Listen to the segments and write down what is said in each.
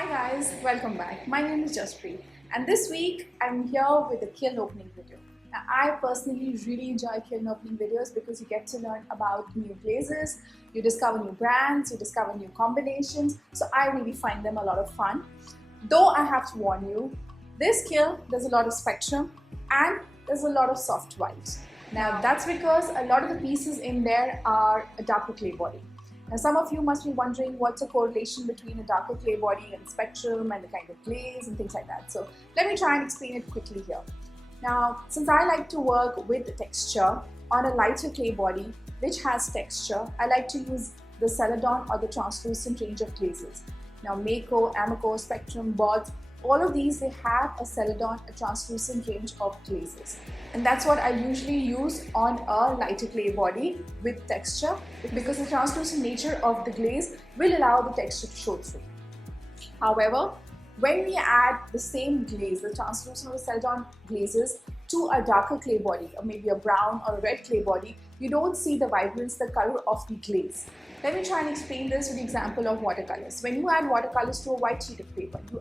Hi guys, welcome back. My name is Jaspreet and this week I'm here with a kiln opening video. Now I personally really enjoy kiln opening videos because you get to learn about new glazes, you discover new brands, you discover new combinations, so I really find them a lot of fun. Though I have to warn you, this kiln there's a lot of spectrum and there's a lot of soft white. Now that's because a lot of the pieces in there are a darker clay body. Now some of you must be wondering what's the correlation between a darker clay body and spectrum and the kind of glaze and things like that. So let me try and explain it quickly here. Now since I like to work with texture on a lighter clay body which has texture, I like to use the Celadon or the translucent range of glazes. Now Mako, Amaco, Spectrum, Bots, all of these they have a Celadon, a translucent range of glazes. And that's what I usually use on a lighter clay body with texture because the translucent nature of the glaze will allow the texture to show through. However, when we add the same glaze, the translucent or the Celadon glazes to a darker clay body or maybe a brown or a red clay body, you don't see the vibrance, the color of the glaze. Let me try and explain this with the example of watercolors. When you add watercolors to a white sheet of paper, you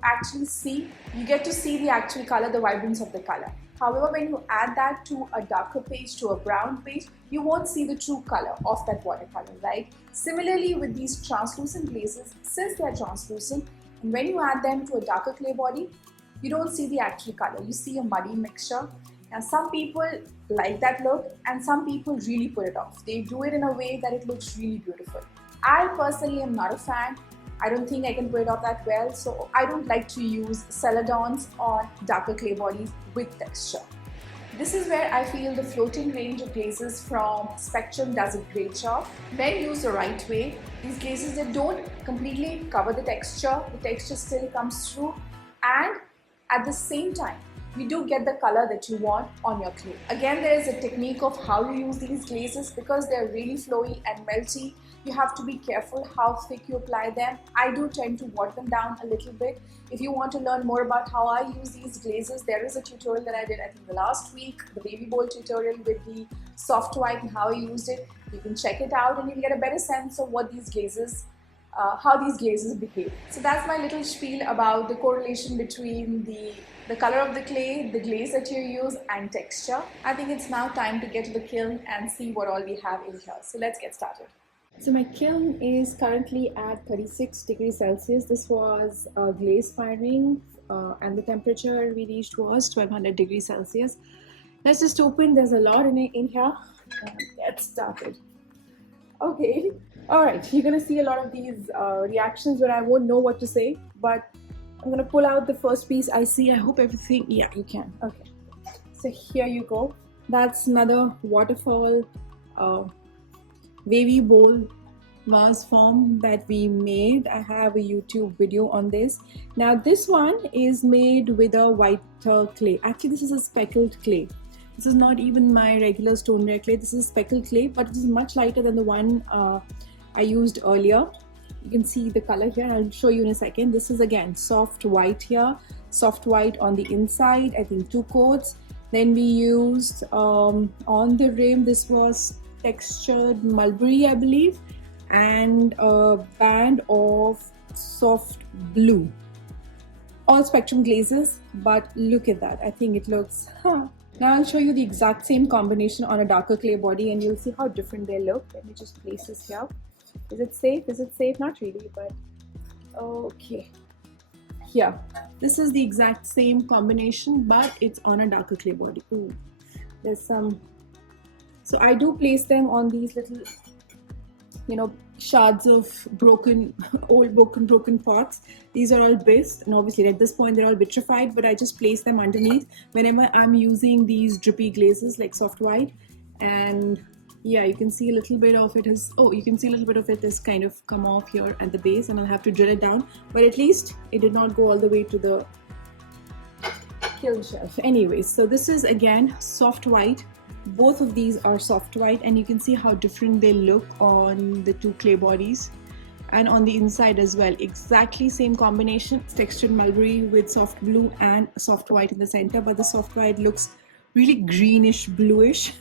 get to see the actual color, the vibrance of the color. However, when you add that to a darker page, to a brown page, you won't see the true color of that watercolor, right? Similarly with these translucent glazes, since they are translucent, and when you add them to a darker clay body, you don't see the actual color, you see a muddy mixture. Now some people like that look and some people really put it off. They do it in a way that it looks really beautiful. I personally am not a fan. I don't think I can put it off that well, so I don't like to use Celadons on darker clay bodies with texture. This is where I feel the floating range of glazes from Spectrum does a great job. When used the right way, these glazes they don't completely cover the texture still comes through, and at the same time you do get the color that you want on your clay. Again, there is a technique of how you use these glazes because they're really flowy and melty. You have to be careful how thick you apply them. I do tend to water them down a little bit. If you want to learn more about how I use these glazes, there is a tutorial that I did I think the last week, the baby bowl tutorial with the soft white and how I used it. You can check it out and you'll get a better sense of what these glazes how these glazes behave. So that's my little spiel about the correlation between the color of the clay, the glaze that you use and texture. I think it's now time to get to the kiln and see what all we have in here. So let's get started. So my kiln is currently at 36 degrees Celsius. This was glaze firing and the temperature we reached was 1200 degrees Celsius. Let's just open, there's a lot in here and get started. Okay. Alright, you're going to see a lot of these reactions where I won't know what to say, but I'm going to pull out the first piece I see. I hope everything, yeah, you can. Okay, so here you go. That's another waterfall wavy bowl vase form that we made. I have a YouTube video on this. Now this one is made with a white clay. Actually, this is a speckled clay. This is not even my regular stoneware clay. This is speckled clay, but it is much lighter than the one I used earlier. You can see the color here. I'll show you in a second. This is again soft white here, soft white on the inside, I think 2 coats. Then we used on the rim, this was textured mulberry I believe, and a band of soft blue. All Spectrum glazes, but look at that. I think it looks Now I'll show you the exact same combination on a darker clay body and you'll see how different they look. Let me just place this here. Is it safe? Is it safe? Not really, but okay. Here, this is the exact same combination, but it's on a darker clay body. Ooh, there's some. So I do place them on these little, shards of old broken pots. These are all bisque, and obviously at this point they're all vitrified, but I just place them underneath whenever I'm using these drippy glazes like soft white. And yeah, you can see a little bit of it has kind of come off here at the base, and I'll have to drill it down, but at least it did not go all the way to the kiln shelf. Anyways, so this is again soft white. Both of these are soft white, and you can see how different they look on the 2 clay bodies and on the inside as well. Exactly same combination. It's textured mulberry with soft blue and soft white in the center, but the soft white looks really greenish bluish.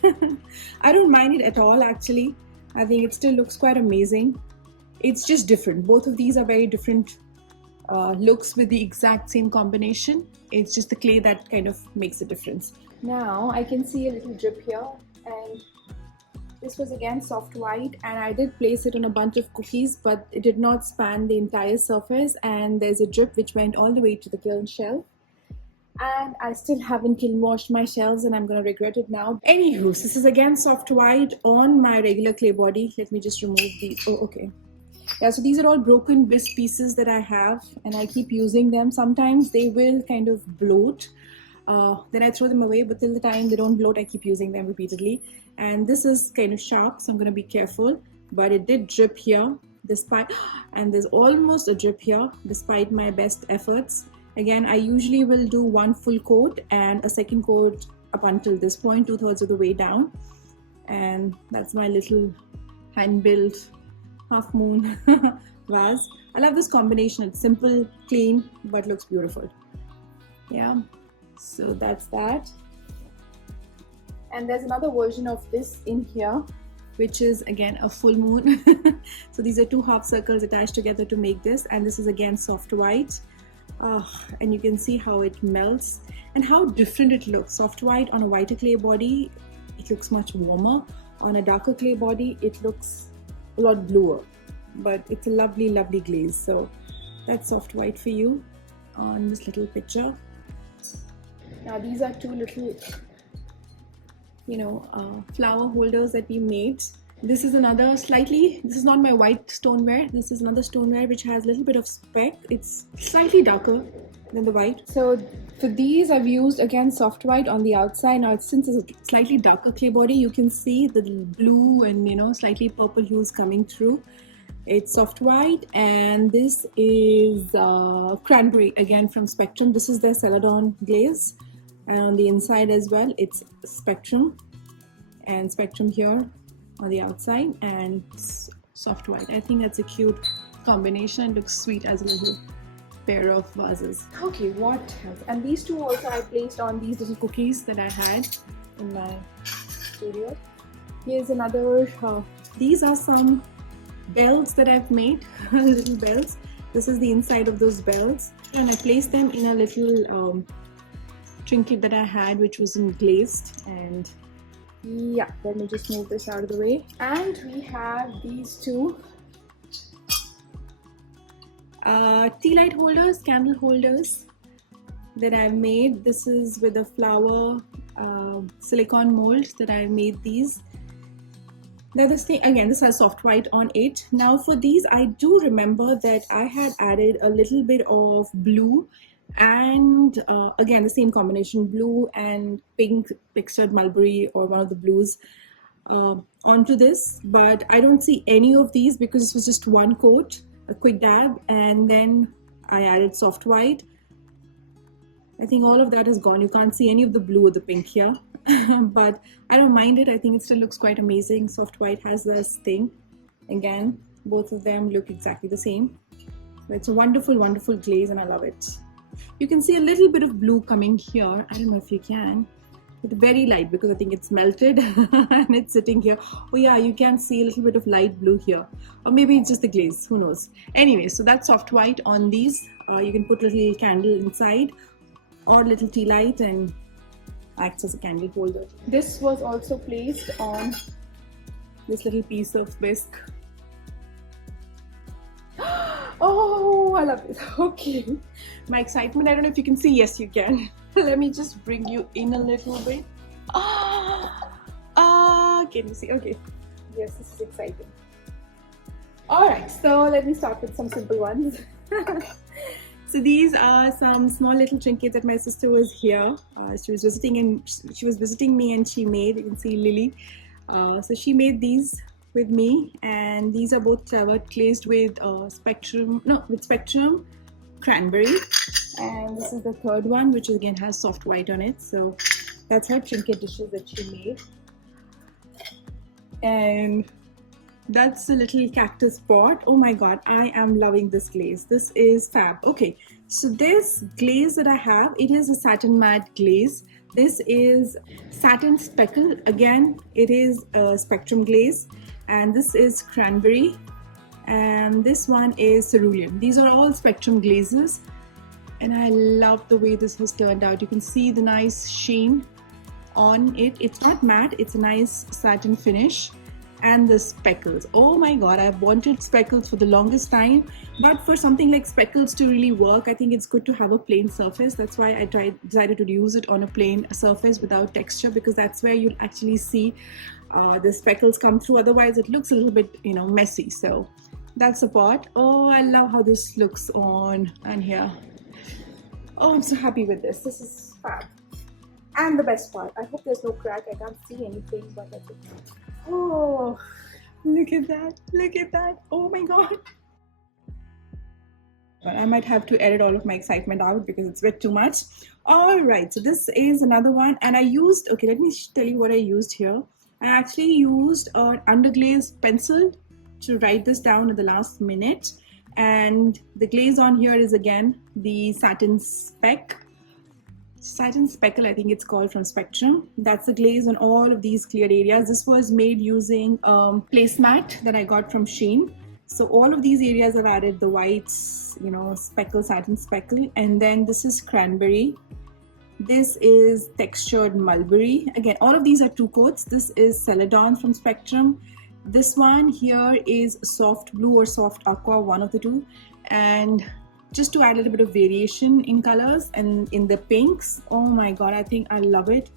I don't mind it at all actually. I think it still looks quite amazing. It's just different. Both of these are very different looks with the exact same combination. It's just the clay that kind of makes a difference. Now I can see a little drip here, and this was again soft white, and I did place it on a bunch of cookies, but it did not span the entire surface, and there's a drip which went all the way to the kiln shelf. And I still haven't kiln washed my shelves, and I'm going to regret it now. Anywho, this is again soft white on my regular clay body. Let me just remove these. Oh, okay. Yeah, so these are all broken bisque pieces that I have, and I keep using them. Sometimes they will kind of bloat. Then I throw them away, but till the time they don't bloat, I keep using them repeatedly. And this is kind of sharp, so I'm going to be careful. But it did drip here, despite, and there's almost a drip here, despite my best efforts. Again, I usually will do one full coat and a second coat up until this point, 2/3 of the way down. And that's my little hand-built half moon vase. I love this combination. It's simple, clean, but looks beautiful. Yeah. So that's that. And there's another version of this in here, which is again a full moon. So these are two half circles attached together to make this, and this is again soft white. And you can see how it melts and how different it looks. Soft white on a whiter clay body, it looks much warmer. On a darker clay body, it looks a lot bluer, but it's a lovely, lovely glaze. So that's soft white for you on this little picture. Now these are two little, flower holders that we made. This is another this is not my white stoneware. This is another stoneware which has a little bit of speck. It's slightly darker than the white. So for these, I've used again soft white on the outside. Now since it's a slightly darker clay body, you can see the blue and slightly purple hues coming through. It's soft white, and this is Cranberry again from Spectrum. This is their Celadon glaze, and on the inside as well, it's Spectrum, and Spectrum here on the outside, and soft white. I think that's a cute combination. It looks sweet as a little pair of vases. Okay, what else? And these two also I placed on these little cookies that I had in my studio. Here's another. These are some bells that I've made, little bells. This is the inside of those bells, and I placed them in a little trinket that I had, which was in glazed. And yeah, let me just move this out of the way. And we have these two tea light holders, candle holders that I've made. This is with a flower silicone mold that I made these. Now this thing, again, this has soft white on it. Now for these, I do remember that I had added a little bit of blue and again the same combination, blue and pink pixtured mulberry or one of the blues onto this, but I don't see any of these because this was just one coat, a quick dab, and then I added soft white. I think all of that is gone. You can't see any of the blue or the pink here. But I don't mind it. I think it still looks quite amazing. Soft white has this thing. Again, both of them look exactly the same. So it's a wonderful, wonderful glaze, and I love it. You can see a little bit of blue coming here. I don't know if you can. But very light because I think it's melted and it's sitting here. Oh yeah, you can see a little bit of light blue here. Or maybe it's just the glaze, who knows. Anyway, so that's soft white on these. You can put a little candle inside or little tea light and acts as a candle holder. This was also placed on this little piece of bisque. Oh, I love this. Okay. My excitement, I don't know if you can see. Yes, you can. Let me just bring you in a little bit. Can you see? Okay. Yes, this is exciting. Alright, so let me start with some simple ones. So these are some small little trinkets that my sister was here. She was visiting me and she made, you can see Lily. So she made these with me, and these are both glazed with Spectrum, Cranberry, and this is the third one, which again has soft white on it. So that's her trinket dishes that she made. And that's a little cactus pot. Oh my god, I am loving this glaze. This is fab. Okay, so this glaze that I have, it is a satin matte glaze. This is satin speckle. Again, it is a Spectrum glaze, and this is Cranberry, and this one is cerulean. These are all spectrum glazes, and I love the way this has turned out. You can see the nice sheen on it. It's not matte, it's a nice satin finish. And the speckles, oh my god, I've wanted speckles for the longest time, but for something like speckles to really work, I think it's good to have a plain surface. That's why I decided to use it on a plain surface without texture, because that's where you'll actually see the speckles come through. Otherwise it looks a little bit, you know, messy. So that's the pot. Oh, I love how this looks on and here. Oh, I'm so happy with this. This is fab. And the best part, I hope there's no crack. I can't see anything, but that's it. Oh, look at that, look at that. Oh my god. I might have to edit all of my excitement out because it's a bit too much. All right, so this is another one, and I used, okay, let me tell you what I used here. I actually used an underglaze pencil to write this down at the last minute, and the glaze on here is again the satin speckle, I think it's called, from Spectrum. That's the glaze on all of these cleared areas. This was made using placemat that I got from Shein. So all of these areas I've added the whites, you know, speckle, satin speckle, and then this is Cranberry. This is textured mulberry. Again, all of these are 2 coats. This is Celadon from Spectrum. This one here is soft blue or soft aqua, one of the two. And just to add a little bit of variation in colors and in the pinks. Oh my god, I think I love it.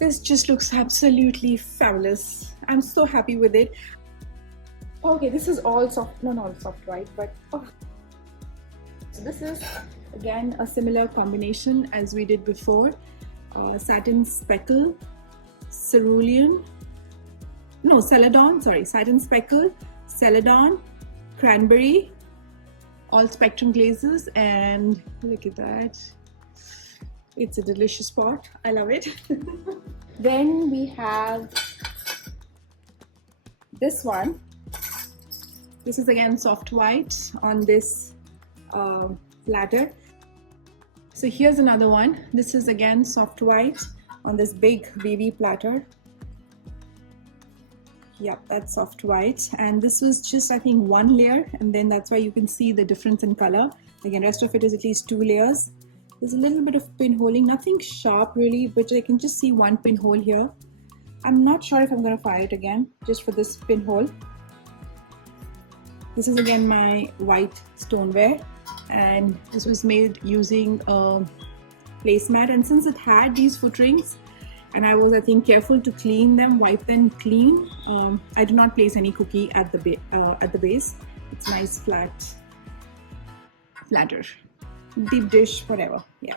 This just looks absolutely fabulous. I'm so happy with it. Okay, this is all soft, no, not soft white, but oh. So this is again a similar combination as we did before. Satin speckle, cerulean, no, Celadon, sorry, satin speckle, Celadon, Cranberry, all spectrum glazes, and look at that. It's a delicious pot. I love it. Then we have this one. This is again soft white on this platter. So here's another one. This is again soft white on this big wavy platter. Yeah, that's soft white, and this was just, I think, 1 layer, and then that's why you can see the difference in color. Again, rest of it is at least 2 layers. There's a little bit of pinholing, nothing sharp really, but I can just see 1 pinhole here. I'm not sure if I'm going to fire it again, just for this pinhole. This is again my white stoneware, and this was made using a placemat, and since it had these foot rings, and I was, I think, careful to clean them, wipe them clean. I did not place any cookie at the base. It's nice flatter, deep dish, whatever. Yeah.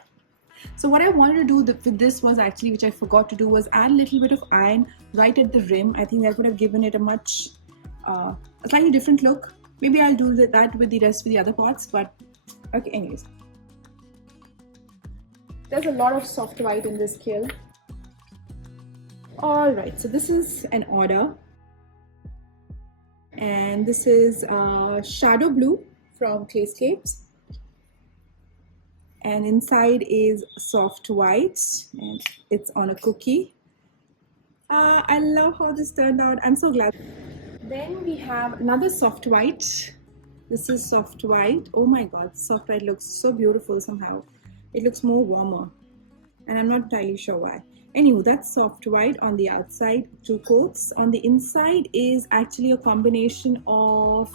So what I wanted to do with this was actually, which I forgot to do, was add a little bit of iron right at the rim. I think that would have given it a much, a slightly different look. Maybe I'll do that with the rest of the other pots, but okay. Anyways, there's a lot of soft white in this kiln. Alright, so this is an order, and this is shadow blue from Clayscapes, and inside is soft white, and it's on a cookie. I love how this turned out. I'm so glad. Then we have another soft white. This is soft white. Oh my god, soft white looks so beautiful somehow. It looks more warmer, and I'm not entirely sure why. Anyway, that's soft white on the outside, 2 coats. On the inside is actually a combination of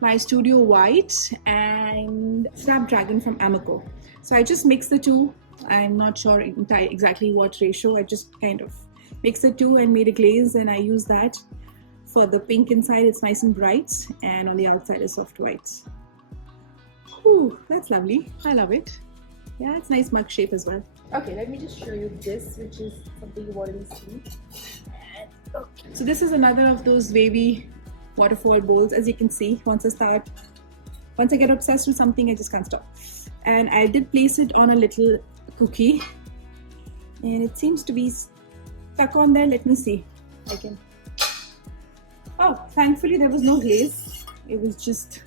my Studio White and Snapdragon from Amico. So I just mixed the two. I'm not sure exactly what ratio. I just kind of mixed the two and made a glaze, and I use that for the pink inside. It's nice and bright, and on the outside is soft white. Ooh, that's lovely. I love it. Yeah, it's nice mug shape as well. Okay, let me just show you this, which is something you've already seen. Okay. So this is another of those wavy waterfall bowls. As you can see, once I get obsessed with something, I just can't stop. And I did place it on a little cookie, and it seems to be stuck on there. Let me see. Oh, thankfully there was no glaze. It was just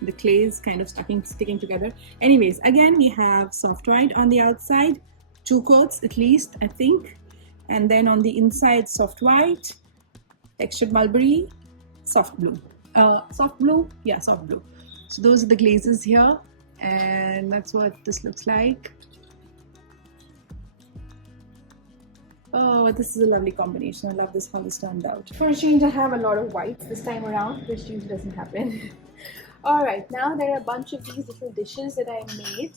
the clays kind of sticking together. Anyways, again we have soft white on the outside, 2 coats at least, I think, and then on the inside soft white, textured mulberry, soft blue. soft blue. Yeah, soft blue. So those are the glazes here, and that's what this looks like. Oh, this is a lovely combination. I love this, how this turned out. For a change, I have a lot of whites this time around, which usually doesn't happen. Alright, now there are a bunch of these little dishes that I made.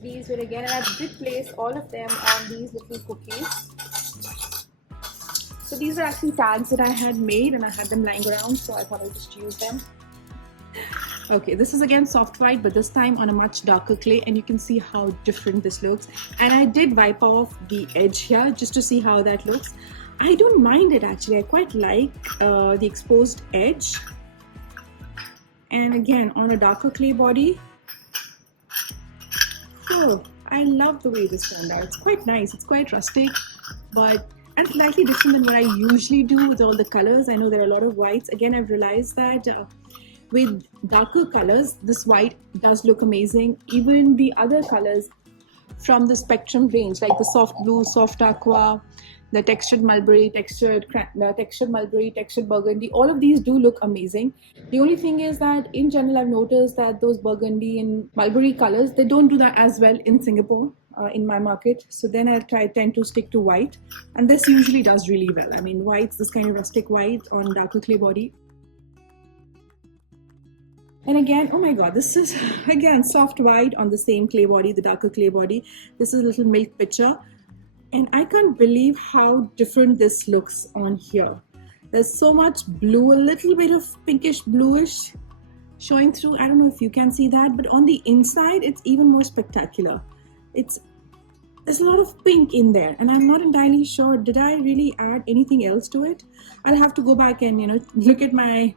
These were again, and I did place all of them on these little cookies. So these are actually tags that I had made and I had them lying around, so I thought I'd just use them. Okay, this is again soft white, but this time on a much darker clay, and you can see how different this looks. And I did wipe off the edge here just to see how that looks. I don't mind it actually. I quite like the exposed edge. And again, on a darker clay body. Oh, I love the way this turned out. It's quite nice. It's quite rustic, but and slightly different than what I usually do with all the colors. I know there are a lot of whites. Again, I've realized that with darker colors, this white does look amazing. Even the other colors from the spectrum range, like the soft blue, soft aqua, the textured mulberry, textured burgundy, all of these do look amazing. The only thing is that in general, I've noticed that those burgundy and mulberry colors, they don't do that as well in Singapore, in my market. So then I tend to stick to white, and this usually does really well. I mean, white's this kind of rustic white on darker clay body. And again, oh my god, this is again soft white on the same clay body, the darker clay body. This is a little milk pitcher. And I can't believe how different this looks on here. There's so much blue, a little bit of pinkish bluish showing through. I don't know if you can see that, but on the inside, it's even more spectacular. There's a lot of pink in there, and I'm not entirely sure, did I really add anything else to it? I'll have to go back and, look at my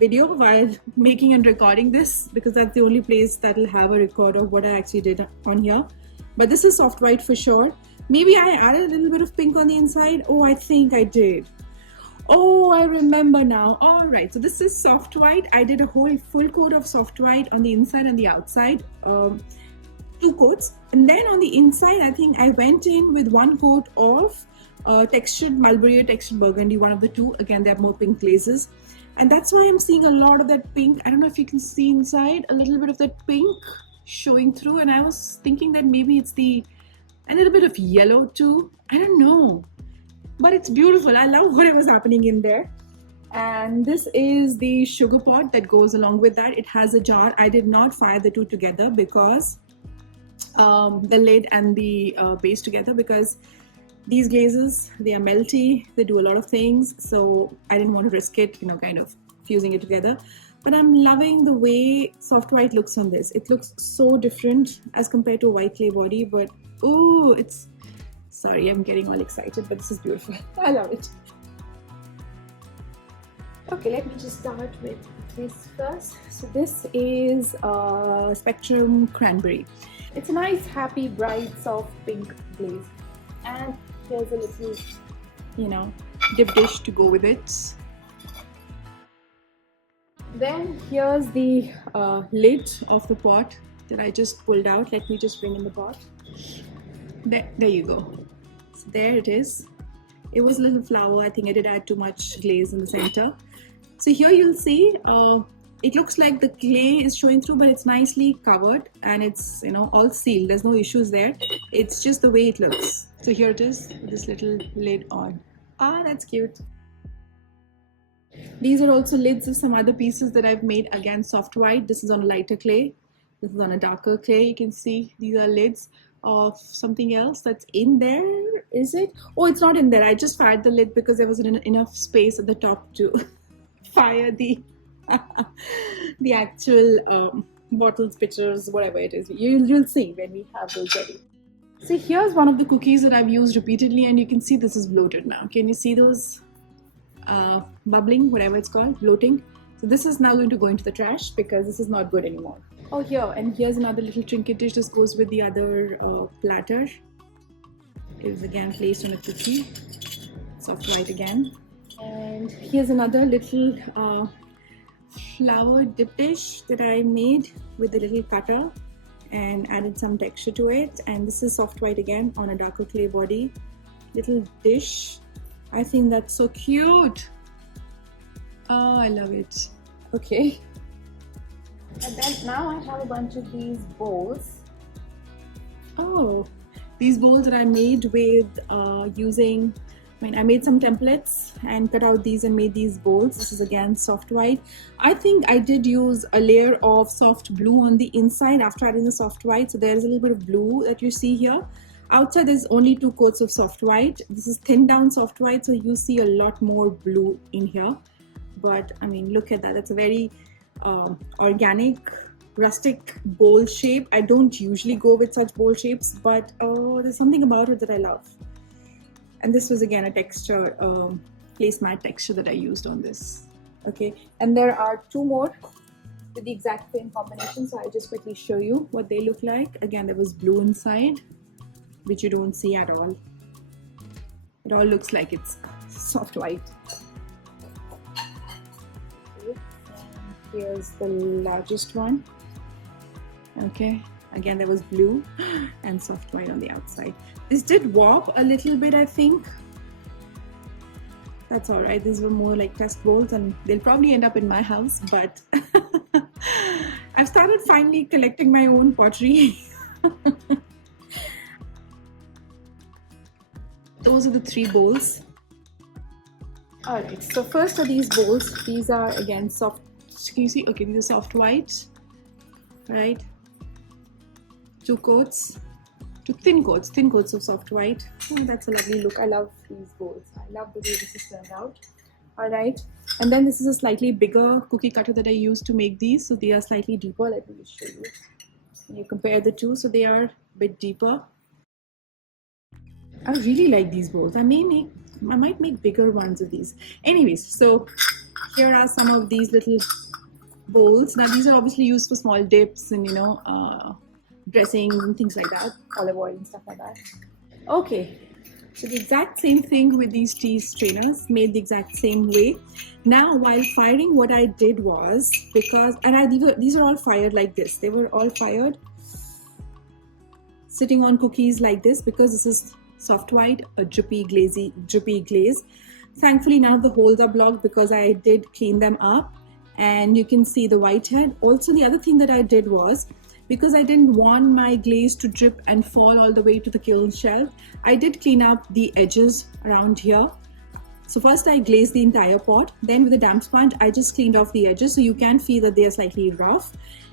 video while making and recording this, because that's the only place that'll have a record of what I actually did on here. But this is soft white for sure. Maybe I added a little bit of pink on the inside. Oh, I think I did. Oh, I remember now. All right, so this is soft white. I did a whole full coat of soft white on the inside and the outside. 2 coats. And then on the inside, I think I went in with 1 coat of textured mulberry or textured burgundy, one of the two. Again, they have more pink glazes. And that's why I'm seeing a lot of that pink. I don't know if you can see inside, a little bit of that pink showing through, and I was thinking that maybe it's a little bit of yellow too. I don't know, but it's beautiful. I love whatever's happening in there. And this is the sugar pot that goes along with that. It has a jar. I did not fire the two together because the lid and the base together, because these glazes, they are melty, they do a lot of things, so I didn't want to risk it, kind of fusing it together. But I'm loving the way soft white looks on this. It looks so different as compared to a white clay body, but oh, sorry, I'm getting all excited, but this is beautiful. I love it. Okay, let me just start with this first. So this is Spectrum Cranberry. It's a nice, happy, bright, soft pink glaze. And here's a little, dip dish to go with it. Then here's the lid of the pot that I just pulled out. Let me just bring in the pot. There you go. So there it is. It was a little flower. I think I did add too much glaze in the center. So here you'll see it looks like the clay is showing through, but it's nicely covered and it's all sealed. There's no issues there. It's just the way it looks. So here it is, with this little lid on. Ah, that's cute. These are also lids of some other pieces that I've made, again soft white. This is on a lighter clay, this is on a darker clay. You can see these are lids of something else that's in there. Is it? Oh, it's not in there. I just fired the lid because there wasn't enough space at the top to fire the the actual bottles, pitchers, whatever it is. You'll see when we have those ready. So here's one of the cookies that I've used repeatedly, and you can see this is bloated now. Can you see those bubbling, whatever it's called, bloating? So this is now going to go into the trash because this is not good anymore. Oh, here's another little trinket dish. This goes with the other platter. It was again placed on a cookie, soft white again. And here's another little flower dip dish that I made with the little cutter and added some texture to it. And this is soft white again on a darker clay body. Little dish. I think that's so cute. Oh, I love it. Okay. And then now I have a bunch of these bowls. Oh, these bowls that I made with I made some templates and cut out these and made these bowls. This is again soft white. I think I did use a layer of soft blue on the inside after adding the soft white. So there's a little bit of blue that you see here. Outside there's only 2 coats of soft white. This is thinned down soft white, so you see a lot more blue in here. But I mean, look at that. That's a very organic, rustic bowl shape. I don't usually go with such bowl shapes, but there's something about it that I love. And this was again a texture, placemat texture that I used on this. Okay, and there are 2 more with the exact same combination, so I'll just quickly show you what they look like. Again, there was blue inside, which you don't see at all. It all looks like it's soft white. Okay. And here's the largest one. Okay, again there was blue and soft white on the outside. This did warp a little bit, I think. That's all right. These were more like test bowls and they'll probably end up in my house, but I've started finally collecting my own pottery. Those are the 3 bowls. Alright, so first are these bowls. These are again soft, can you see? Okay, these are soft white, right? 2 coats, 2 thin coats of soft white. Oh, that's a lovely look. I love these bowls. I love the way this is turned out. Alright, and then this is a slightly bigger cookie cutter that I used to make these. So they are slightly deeper. Let me just show you. When you compare the 2, so they are a bit deeper. I really like these bowls. I might make bigger ones of these. Anyways, so here are some of these little bowls. Now these are obviously used for small dips and dressings and things like that, olive oil and stuff like that. Okay, so the exact same thing with these tea strainers, made the exact same way. Now while firing, what I did was, these are all fired like this. They were all fired sitting on cookies like this, because this is soft white, a drippy glaze. Thankfully now the holes are blocked because I did clean them up and you can see the white head. Also, the other thing that I did was, because I didn't want my glaze to drip and fall all the way to the kiln shelf, I did clean up the edges around here. So first I glazed the entire pot, then with a damp sponge I just cleaned off the edges, so you can feel that they are slightly rough.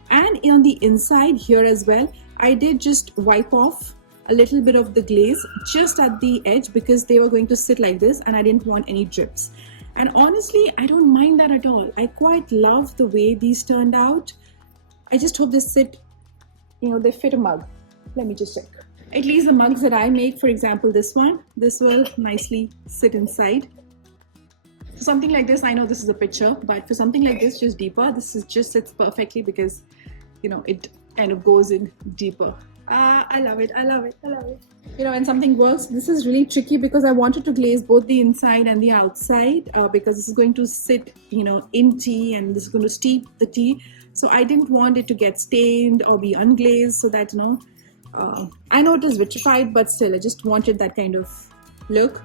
And on the inside here as well, I did just wipe off a little bit of the glaze just at the edge, because they were going to sit like this and I didn't want any drips. And honestly, I don't mind that at all. I quite love the way these turned out. I just hope they sit, they fit a mug. Let me just check. At least the mugs that I make, for example this one, this will nicely sit inside. So something like this, I know this is a picture, but for something like this, just deeper, this is just sits perfectly, because it kind of goes in deeper. I love it. When something works, this is really tricky because I wanted to glaze both the inside and the outside, because this is going to sit in tea and this is going to steep the tea. So I didn't want it to get stained or be unglazed, so that I know it is vitrified, but still I just wanted that kind of look.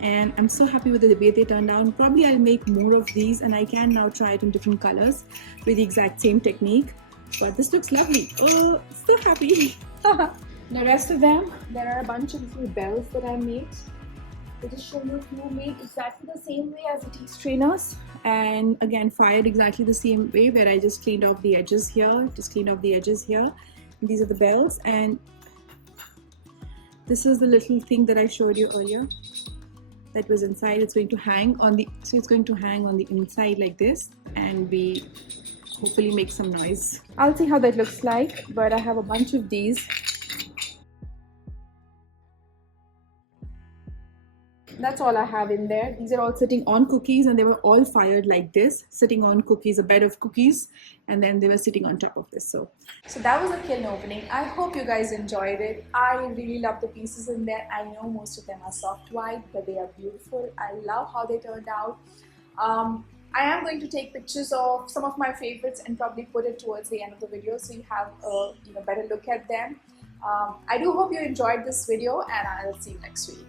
And I'm so happy with the way they turned out. Probably I'll make more of these, and I can now try it in different colors with the exact same technique. But this looks lovely. Oh, so happy. The rest of them, there are a bunch of little bells that I made. I'll just show you a few made exactly the same way as the tea strainers, and again fired exactly the same way, where I just cleaned off the edges here, And these are the bells, and this is the little thing that I showed you earlier that was inside. It's going to hang on the inside like this, and we hopefully make some noise. I'll see how that looks like, but I have a bunch of these. That's all I have in there. These are all sitting on cookies, and they were all fired like this, sitting on cookies, a bed of cookies, and then they were sitting on top of this. So that was a kiln opening. I hope you guys enjoyed it. I really love the pieces in there. I know most of them are soft white, but they are beautiful. I love how they turned out. I am going to take pictures of some of my favorites and probably put it towards the end of the video, so you have a better look at them. I do hope you enjoyed this video, and I'll see you next week.